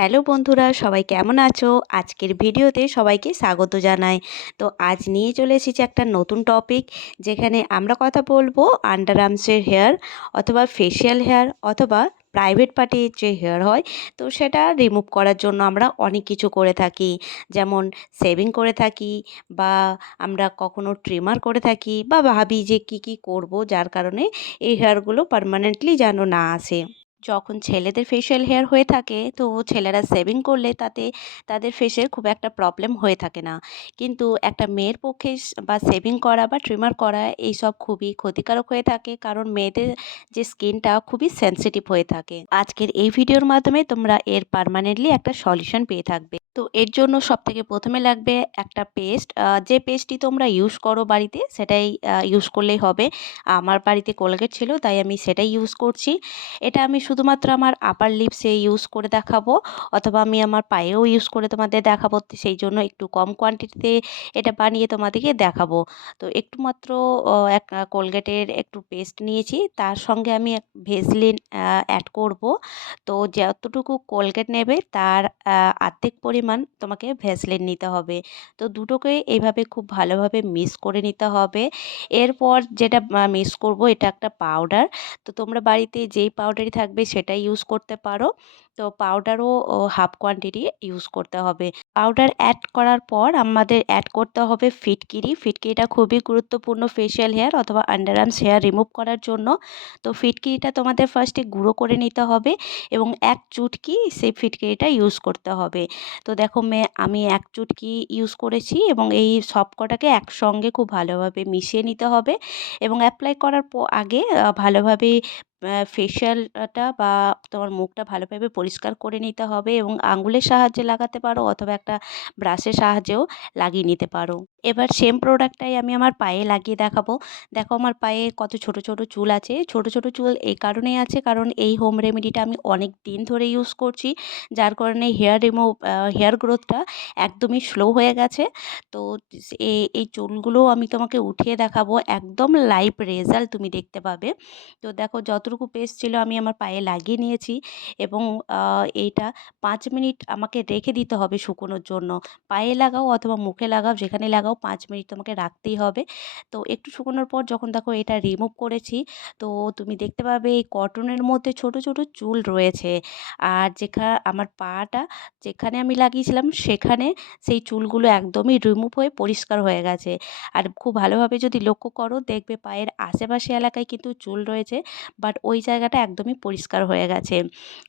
Hello বন্ধুরা, সবাই কেমন আছো? আজকের ভিডিওতে সবাইকে স্বাগত জানাই। তো আজ নিয়ে চলে এসেছি একটা নতুন টপিক, যেখানে আমরা কথা বলবো আন্ডার আর্মসের হেয়ার অথবা ফেশিয়াল হেয়ার অথবা প্রাইভেট পার্টির যে হেয়ার হয়, তো সেটা রিমুভ করার জন্য আমরা অনেক কিছু করে থাকি। যেমন শেভিং করে থাকি, বা আমরা কখনো ট্রিমার করে থাকি, বা ভাবি যে কি করব যার কারণে এই হেয়ারগুলো পার্মানেন্টলি যেন না আসে। যখন ছেলেদের ফেশিয়াল হেয়ার হয়ে থাকে, তো ছেলেরা শেভিং করলে তাতে তাদের ফেসের খুব একটা প্রবলেম হয়ে থাকে না। কিন্তু একটা মেয়ের পক্ষে বা শেভিং করা বা ট্রিমার করা এইসব খুবই ক্ষতিকারক হয়ে থাকে, কারণ মেয়েদের যে স্কিনটা খুবই সেনসিটিভ হয়ে থাকে। আজকের এই ভিডিওর মাধ্যমে তোমরা এর পার্মানেন্টলি একটা সলিউশন পেয়ে থাকবে। তো এর জন্য সবথেকে প্রথমে লাগবে একটা পেস্ট। যে পেস্টটি তোমরা ইউজ করো বাড়িতে, সেটাই ইউজ করলেই হবে। আমার বাড়িতে কোলগেট ছিল, তাই আমি সেটাই ইউজ করছি। এটা আমি শুধুমাত্র আমার আপার লিপসে ইউজ করে দেখাবো, অথবা আমি আমার পায়েও ইউজ করে তোমাদের দেখাবো। তো সেই জন্য একটু কম কোয়ান্টিটিতে এটা বানিয়ে তোমাদেরকে দেখাবো। তো একটু মাত্র এক কোলগেটের একটু পেস্ট নিয়েছি, তার সঙ্গে আমি ভেসলিন অ্যাড করব। তো যতটুকু কোলগেট নেবে তার অর্ধেক পরিমাণ তোমাকে ভেসলিন নিতে হবে। তো দুটোকে এইভাবে খুব ভালোভাবে মিক্স করে নিতে হবে। এরপর যেটা মিক্স করব, এটা একটা পাউডার। তো তোমরা বাড়িতে যেই পাউডারই থাকবে সেটাই ইউজ করতে পারো। তো পাউডারও হাফ কোয়ান্টিটি ইউজ করতে হবে। পাউডার অ্যাড করার পর আমাদের অ্যাড করতে হবে ফিটকিরি। ফিটকিরিটা খুবই গুরুত্বপূর্ণ ফেশিয়াল হেয়ার অথবা আন্ডার আর্মস হেয়ার রিমুভ করার জন্য। তো ফিটকিরিটা তোমাদের ফার্স্টে গুঁড়ো করে নিতে হবে, এবং এক চুটকি সেই ফিটকিরিটা ইউজ করতে হবে। তো দেখো আমি এক চুটকি ইউজ করেছি, এবং এই সবকটাকে একসঙ্গে খুব ভালোভাবে মিশিয়ে নিতে হবে, এবং অ্যাপ্লাই করার আগে ভালোভাবে ফেশিয়ালটা বা তোমার মুখটা ভালোভাবে পরিষ্কার করে নিতে হবে, এবং আঙুলের সাহায্যে লাগাতে পারো অথবা একটা ব্রাশের সাহায্যেও লাগিয়ে নিতে পারো। এবার সেম প্রোডাক্টটাই আমি আমার পায়ে লাগিয়ে দেখাবো। দেখো আমার পায়ে কত ছোট ছোট চুল আছে। ছোট ছোট চুল এই কারণেই আছে, কারণ এই হোম রেমেডিটা আমি অনেক দিন ধরে ইউজ করছি, যার কারণে হেয়ার গ্রোথটা একদমই স্লো হয়ে গেছে। তো এই চুলগুলো আমি তোমাকে উঠিয়ে দেখাবো, একদম লাইভ রেজাল্ট তুমি দেখতে পাবে। তো দেখো যতটুকু পেস্ট ছিল আমি আমার পায়ে লাগিয়ে নিয়েছি, এবং এইটা 5 মিনিট আমাকে রেখে দিতে হবে শুকোনোর জন্য। পায়ে লাগাও অথবা মুখে লাগাও, যেখানে লাগাও 5 মিনিট তোমাকে রাখতেই হবে। তো একটু শুকোনোর পর যখন দেখো এটা রিমুভ করেছি, তো তুমি দেখতে পাবে এই কটনের মধ্যে ছোট ছোট চুল রয়েছে। আর আমার পাটা যেখানে আমি লাগিয়েছিলাম সেখানে সেই চুলগুলো একদমই রিমুভ হয়ে পরিষ্কার হয়ে গেছে। আর খুব ভালোভাবে যদি লক্ষ্য করো, দেখবে পায়ের আশেপাশে এলাকায় কিন্তু চুল রয়েছে, বাট ওই জায়গাটা একদমই পরিষ্কার হয়ে গেছে।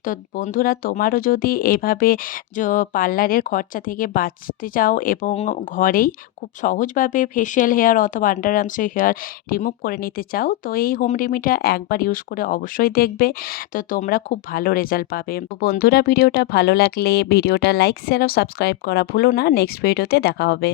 তো বন্ধুরা, তোমারও যদি এইভাবে পার্লারের খরচা থেকে বাঁচতে চাও এবং ঘরেই খুব সহজভাবে ফেশিয়াল হেয়ার অথবা আন্ডার আর্মসের হেয়ার রিমুভ করে নিতে চাও, তো এই হোম রেমেডিটা একবার ইউজ করে অবশ্যই দেখবে। তো তোমরা খুব ভালো রেজাল্ট পাবে। তো বন্ধুরা, ভিডিওটা ভালো লাগলে ভিডিওটা লাইক, শেয়ার ও সাবস্ক্রাইব করা ভুলো না। নেক্সট ভিডিওতে দেখা হবে।